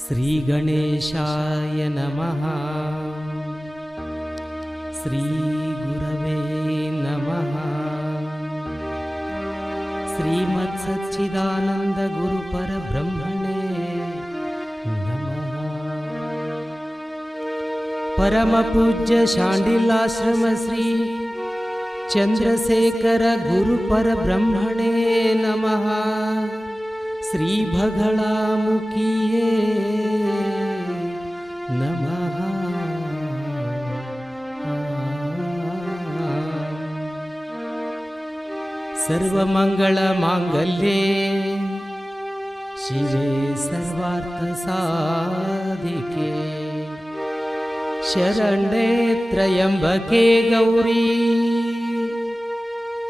ಶ್ರೀ ಗಣೇಶಾಯ ನಮಃ. ಶ್ರೀ ಗುರವೇ ನಮಃ. ಶ್ರೀಮತ್ ಸಚ್ಚಿದಾನಂದ ಗುರು ಪರಬ್ರಹ್ಮಣೇ ನಮಃ. ಪರಮ ಪೂಜ್ಯ ಶಾಂಡಿಲಾಶ್ರಮ ಶ್ರೀ ಚಂದ್ರಶೇಖರ ಗುರು ಪರಬ್ರಹ್ಮಣೇ ನಮಃ. ಶ್ರೀ ಬಗಳಾಮುಖಿಯೇ ನಮಃ. ಸರ್ವಮಂಗಳ ಮಾಂಗಲ್ಯೇ ಶಿವೆ ಸರ್ವಾರ್ಥ ಸಾಧಿಕೆ ಶರಣ್ಯೇ ತ್ರಯಂಬಕೆ ಗೌರಿ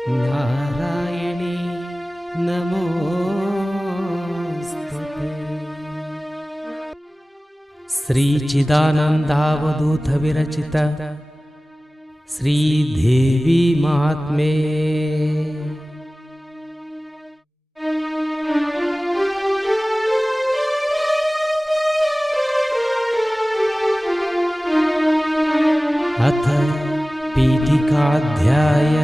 ನಾರಾಯಣಿ ನಮೋಸ್ತುತೆ. ಶ್ರೀ ಚಿದಾನಂದಾವಧೂತ ವಿರಚಿತ ಶ್ರೀ ದೇವಿ ಮಹಾತ್ಮೆ. ಅಥ ಪೀಠಿಕಾಧ್ಯಾಯ.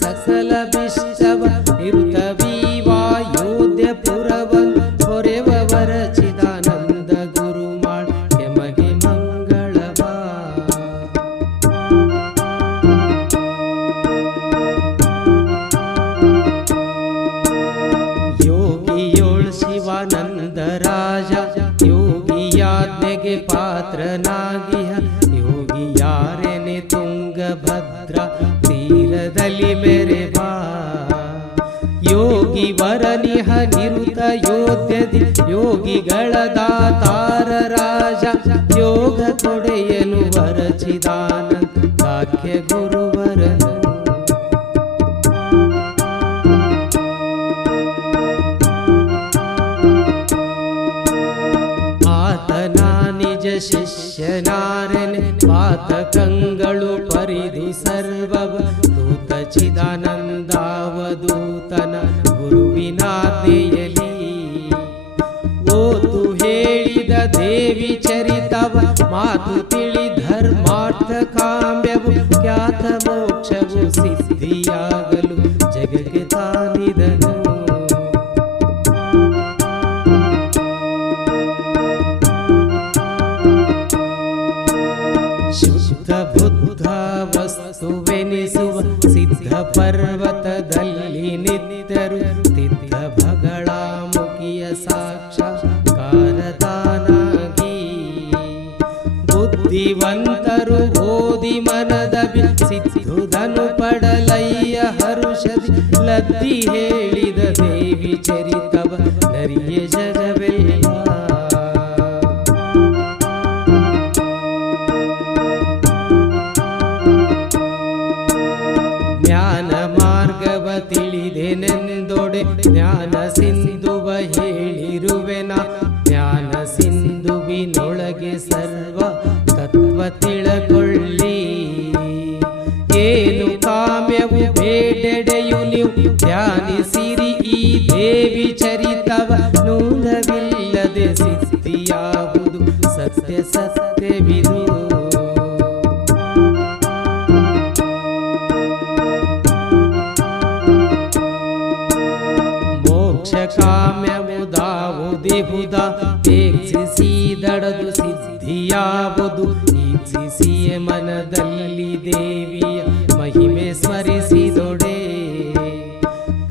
ಸಕಲ ವಿಶ್ವ ನಿರುತ ವಿವಾಯೋಧ್ಯ ಪುರವನ್ ಹೊರೆವರ ಚಿದಾನಂದ ಗುರುಮಾಳ್ ಎಮಗೆ ಮಂಗಳವ. ಯೋಗಿಯೋಳ್ ಶಿವಾನಂದ ರಾಜ ಯೋಗಿಯಾಜ್ಞೆಗೆ ಪಾತ್ರನಾಗಿಹ ಯೋಗಿ ಯಾರೆನೆ ತುಂಗಭದ್ರ ತೀರದಲ್ಲಿ ಮೆರೆ ಬಾ. ಯೋಗಿ ವರನಿಹ ನಿರುತ ಯೋಧ್ಯದಿ ಯೋಗಿಗಳ ದಾತಾರ ರಾಜ ಯೋಗ ಕೊಡೆಯನು ವರಚಿದಾನಂದ ವಾಕ್ಯ ಗುರುವರನು. ಆತನ ನಿಜ ಶಿಷ್ಯನಾರೆನೆ ಪಾತಕಂಗಳು ಪರಿಧಿ ಸರ್ವವ ದೂತ ಚಿದಾನಂದಾವಧೂತನ ಗುರುವಿನಾಜ್ಞೆಯಲಿ ಓದು ಹೇಳಿದ ದೇವಿ ಚರಿತವ ಮಾತು ತಿಳಿ ಧರ್ಮಾರ್ಥ ಕಾಮ್ಯವು ಖ್ಯಾತ ಮೋಕ್ಷವು ಸಿದ್ಧಿಯಾಗಲು ಜಗಕ್ಕೆ ತಾನಿದನು. ಶುದ್ಧ ಬುದ್ಧ ವಸ್ತುವೆನಿಸುವ ಸಿದ್ಧ ಪರ್ವತದಲ್ಲಿ ನಿದ್ದರು ತಿದ್ದ ಬಗಳಾಮುಖಿಯ ಸಾಕ್ಷಾತ್ಕಾರದಾನಾಗಿ ಬುದ್ಧಿವಂತರು ಓದಿ ಮನದ ಸಿದ್ಧುದನು ಪಡಲಯ್ಯ ಹರುಷದಿ ಲದ್ದಿ ಹೇಳಿದ ದೇವಿ ಚರಿತವ ನರಿಯ ಜಗವೆಲ್ಲ. ಜ್ಞಾನ ಮಾರ್ಗವ ತಿಳಿದೆನೆಂದೊಡೆ ಜ್ಞಾನ ಸಿಂಧುವ ಹೇಳಿರುವೆನ ಜ್ಞಾನ ಸಿಂಧುವಿನೊಳಗೆ ಸರ್ವ ತತ್ವ ತಿಳಕೊಳ್ಳಿ. ಏನು ಕಾಮ್ಯವು ಬೇಡೆಡೆಯು ನೀವು ಧ್ಯಾನಿಸಿರಿ ಈ ದೇವಿ ಚರಿತವ ನೂಲವಿಲ್ಲದೆ ಸಿದ್ಧಿಯಾವುದು ಸತ್ಯ ಸತ್ಯವಿದು. ಕಾಮ್ಯವುದಾವುದಿಹುದ ವೀಕ್ಷಿಸಿ ದಡದು ಸಿದ್ಧಿಯಾವುದು ವೀಕ್ಷಿಸಿಯ ಮನದಲ್ಲಿ ದೇವಿಯ ಮಹಿಮೆ ಸ್ಮರಿಸಿದೊಡೆ.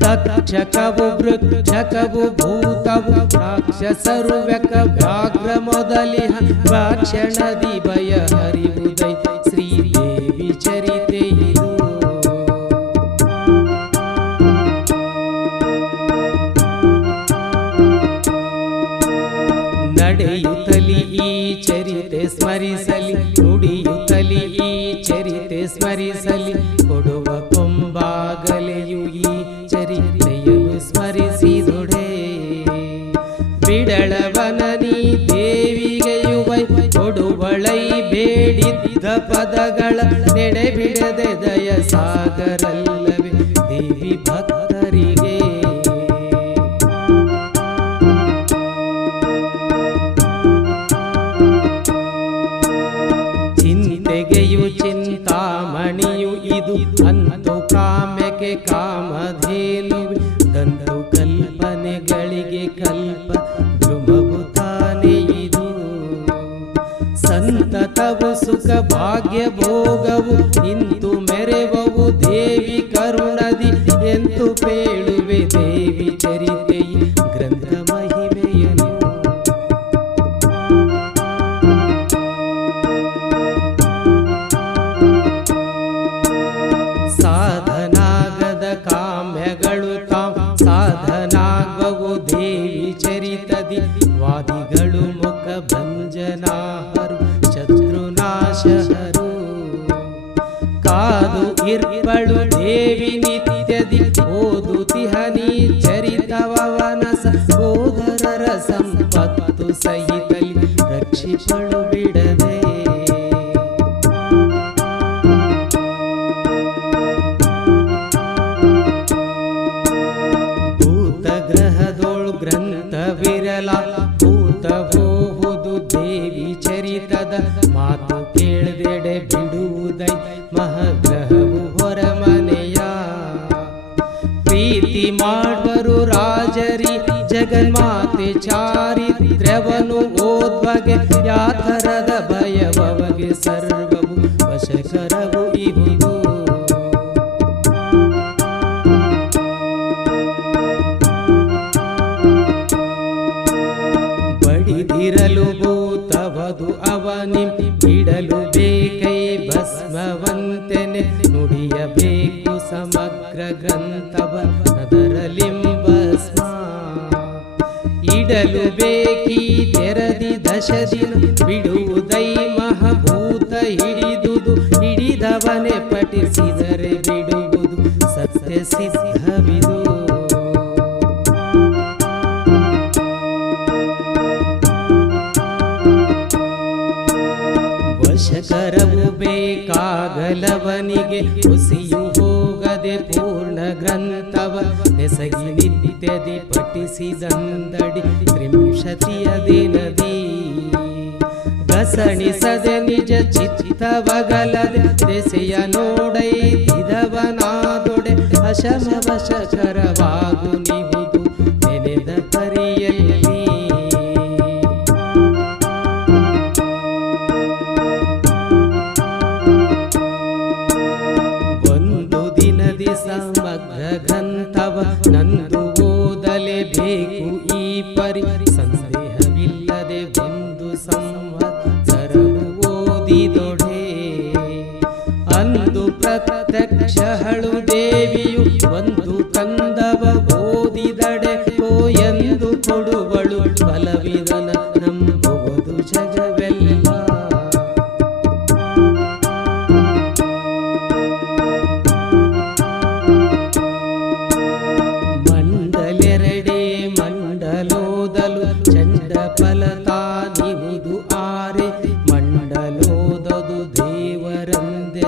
ತಕ್ಷಕವು ವೃಕ್ಷಕವು ಭೂತವು ರಾಕ್ಷಸರು ವ್ಯಕ ವ್ಯಾಘ್ರ ಮೊದಲಿಹ ಭಾಕ್ಷಣದಿ ಭಯ ಹರಿವುದೈ ಶ್ರೀದೇವಿ ಚರಿತೆ ಇದು. ನಡೆಯುತ್ತಲಿ ಈ ಚರಿತೆ ಸ್ಮರಿಸಲಿ, ನುಡಿಯುತ್ತಲಿ ಈ ಚರಿತೆ ಸ್ಮರಿಸಲಿ, ಕೊಡುವ ಕೊಂಬಾಗಲೆಯು ಈ ಚರಿತೆಯನ್ನು ಸ್ಮರಿಸಿದೊಡೆ. ಬಿಡಳವನನಿ ದೇವಿಗೆಯುವೈ ಕೊಡುವಳೈ ಬೇಡಿದ್ದ ಪದಗಳ ನೆಡೆ ಬಿಡದೆ ದಯ ಸಾಗರಲ್ಲವೇ ದೇವಿ ಭಕ್ತರಿಗೆ. ಚಿಂತೆಗೆಯು ಚಿಂತಾಮಣಿಯು ಇದು ಅಂತು ಕಾಮ್ಯಕ್ಕೆ ಕಾಮಧೇನುವೆ, ದಂತು ಕಲ್ಪನೆಗಳಿಗೆ ಕಲ್ಪ ಧ್ರುವವು ತಾನೇ ಇದು. ಸಂತತವು ಸುಖ ಭಾಗ್ಯ ಭೋಗವು ಇಂತು ಮೆರೆವವು ದೇವಿ ಕರುಣದಿ ಎಂತು ಪೇಳುವೆ ದೇವಿ ಚರಿತೆಯ ಗ್ರಂಥ ಮಹಿಮೆಯನು. ಸಾಧನಾಗದ ಕಾಮ್ಯಗಳು ತಾಂ ಸಾಧನಾಗವು ದೇವಿ ಚರಿತದಿ, ವಾದಿಗಳು ಮುಖ ಭಂಜನಾಹರು ಶತ್ರುನಾಶಹರು. ಕಾದು ಇರ್ಬಳು ದೇವಿ ನಿತ್ಯದಿ ಓದುತಿಹನಿ ಚರಿತವನಸ ಗೋಧರರ ಸಂಪತ್ತು ಸಹಿತಲಿ ರಕ್ಷಿಸಳು ಬಿಡದೆ. ಭೂತಗ್ರಹದೋಳು ಗ್ರಂಥವಿರಲ ಭೂತ ಹೋಹುದು ದೇವಿ ಚರಿತದ ಮಾತು ಕೇಳದೆಡೆ ಬಿಡುವುದೈ ಮಹಾಗ್ರಹವು ಹೊರಮನೆಯ. ಪ್ರೀತಿ ಮಾಡುವರು ರಾಜರಿ ಜಗನ್ಮಾತೆ ಚಾರಿತ್ರ್ಯವನ್ನು ಓದ್ವಗೆ, ಯಾಥರದ ಭಯವಗೆ ಸರ್ವವು ವಶಕರವು ಇಹುದು. ಬಡಿದಿರಲು ಭೂತವದು ಅವನಿ ಬಿಡಲು ಬೇಕೈ ಭಸ್ಮವಂತೆನೆ, ನುಡಿಯಬೇಕು ಸಮಗ್ರ ಗ್ರಂಥವ ಅದರಲಿಂಬಸ್ಮ. ಇಡಲು ಬೇಕಿ ತೆರದಿ ದಶದಿನ ಬಿಡುವುದೈ ಮಹಾಭೂತ ಹಿಡಿದುದು, ಹಿಡಿದವನೆ ಪಠಿಸಿದರೆ ಬಿಡುವುದು ಸತ್ಯ ಸಿದ್ಧವಿದು. ವಶಕರವು ಬೇಕಾಗಲವನಿಗೆ ಹುಸಿಯು ಹೋಗದೆ ಪೂರ್ಣ ಗ್ರಂಥವ ಎಸಗಿ ನಿತ್ಯದಿ ಪಠಿಸಿದಂದಡಿ ತ್ರಿಂಶತಿಯ ದಿನದಿ. ಗಸಣಿಸದೆ ನಿಜ ಚಿತ್ತವಗಲದೆ ದೆಸೆಯ ನೋಡೈ ದಿದವನಾದೊಡೆ, ಅಶಮ ವಶಕರವಾಗು ನಿಹುದು ನೆನೆದ ಪರಿಯಲ್ಲಿ. ಸಮಗ್ರ ಗ್ರಂಥವ ನಂದು ಓದಲೇಬೇಕು ಈ ಪರಿ, ಸಂದೇಹವಿಲ್ಲದೆ ಒಂದು ಸಂವತ್ಸರವು ಓದಿದೊಡೆ. ಅಂದು ಪ್ರತ್ಯಕ್ಷಹಳು ದೇವಿಯು ಒಂದು ಕಂದವ ಓದಿದಡೆ, ಓ ಎಂದು ಕೊಡುವಳು ಫಲವಿದನ ನಂಬುವುದು ಜಗವೆಲ್ಲ. ಮಂಡಲೋದಲು ಚಂಡ ಫಲತಾನಿಹುದು ಆರೆ, ಮಂಡಲೋದದು ದೇವರಂದೆ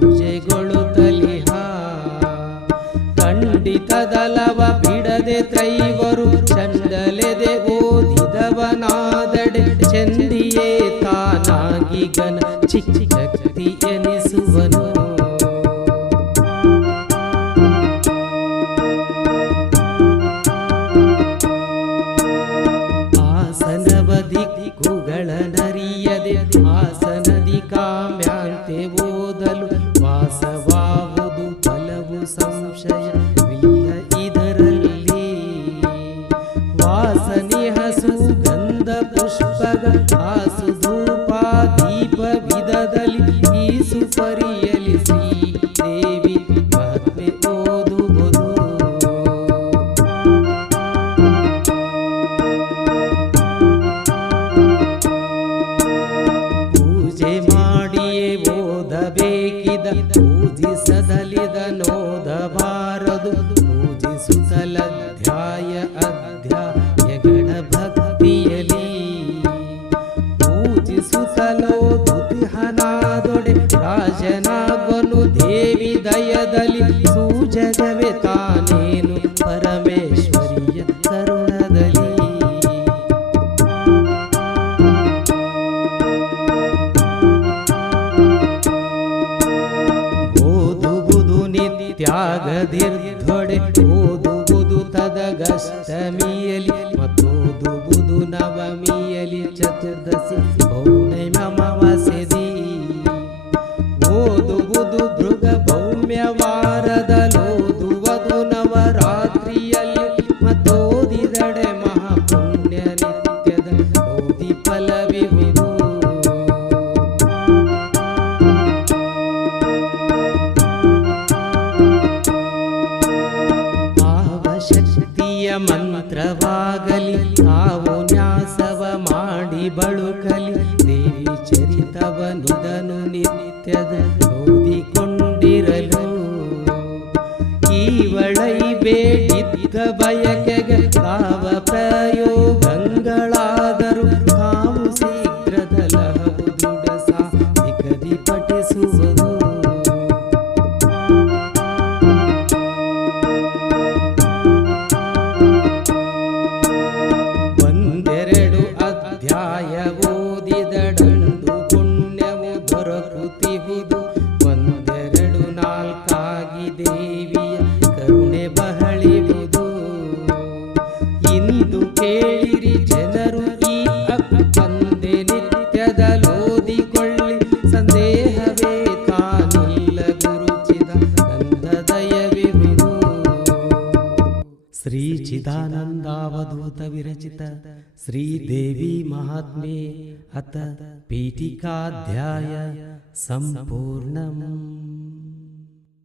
ಪೂಜೆಗೊಳ್ಳುತ್ತಲಿಹ. ಖಂಡಿತದಲವ ಬಿಡದೆ ತ್ರೈವರು ಚಂಡಲೆದೆ ಓದಿದವನಾದಡೆ, ಚಂದಿಯೇ ತಾನಾಗಿ ಗನ ಚಿಕ್ಕಕ್ತಿ ಎನಿಸುವನು. ದಿಕ್ಕುಗಳ ನರಿಯದೆ ಆಸನದಿ ಕಾಮ್ಯಾಂತೆ ಓದಲು ವಾಸವಾವುದು ಫಲವು ಸಂಶಯವಿಲ್ಲ ಇದರಲ್ಲಿ. ವಾಸನಿಹ ಸುಗಂಧ ಪುಷ್ಪಗ ಆಸು ಧೂಪ ದೀಪ ವಿಧದಲ್ಲಿ ಈಸು ಪರಿಯಲಿ ಶ್ರೀ ದೇವಿ ಮಹಾತ್ಮೆ ಓದುವುದು. ಬಾರದು ಪೂಜಿಸುತ್ತಲಧ್ಯಾಯ ಅಧ್ಯಾಯಗಳ ಭಕ್ತಿಯಲಿ ಪೂಜಿಸುತ್ತಲೋ ದುತಿಹನಾದೊಡೆ ರಾಜನಾಗನು ದೇವಿ ದಯದಲ್ಲಿ ಸೂಜಗವೇ ತಾನೇನು ಪರಮೇಶ್ವರಿಯ ಕರುಣದಲ್ಲಿ ಓದುವುದು ನಿತ್ಯಾಗದಿರ್ಧೊಡೆ ಓದುವುದು ತದಗಷ್ಟಮಿಯಲಿ ಮತ್ತೋದುವುದು ನವಮಿಯಲಿ ಚತುರ್ದಶಿ ಪೌರ್ಣಿಮಮವಸೆದಿ ಓದುವುದು ಭೃಗ ಭೌಮ್ಯವಾರದಲೋದುವುದು ನವರಾತ್ರಿಯಲ್ಲಿ ಮತ್ತೋದಿದಡೆ ಮಹಾಪುಣ್ಯ ನಿತ್ಯದ ಓದಿ ಫಲವಿಹುದು ಶಕ್ತಿಯ ಮಂತ್ರವಾಗಲಿ ತಾವು ನ್ಯಾಸವ ಮಾಡಿ ಬಳುಕಲಿ ದೇವಿ ಚರಿತವ ನಿಧನು ನಿತ್ಯದ ಓದಿಕೊಂಡಿರಲು ಈವಳೈ ಬೇಡಿದ್ದ ಬಯಕೆಗೆ ತಾವ ಪ್ರಯೋಗಗಳಾದರು ತಾವು ಶೀಘ್ರದ ಲಹಬುದುಡ ಸಾಧಿಕದಿ ಪಠಿಸುವುದು ಓದಿದಡಂದು ಪುಣ್ಯವು ದೊರಕುತ್ತಿಹುದು ಒಂದೆರಡು ನಾಲ್ಕಾಗಿ ದೇವಿಯ ಕರುಣೆ ಬಹಳಿಹುದು ಇಂದು ಕೇಳಿರಿ ಜನರು ಈ ಅಂದೆ ನಿತ್ಯದಲೋದಿಕೊಳ್ಳಿ ಸಂದೇಹವೇ ತಾನಿಲ್ಲ ಗುರುಚಿದ ಗಂಧದಯವಿಹುದು ಶ್ರೀ ಚಿದಾನಂದಾವಧೂತ ವಿರಚಿತ श्रीदेवी महात्म्ये अथ पीठिकाध्याय सम्पूर्णम्।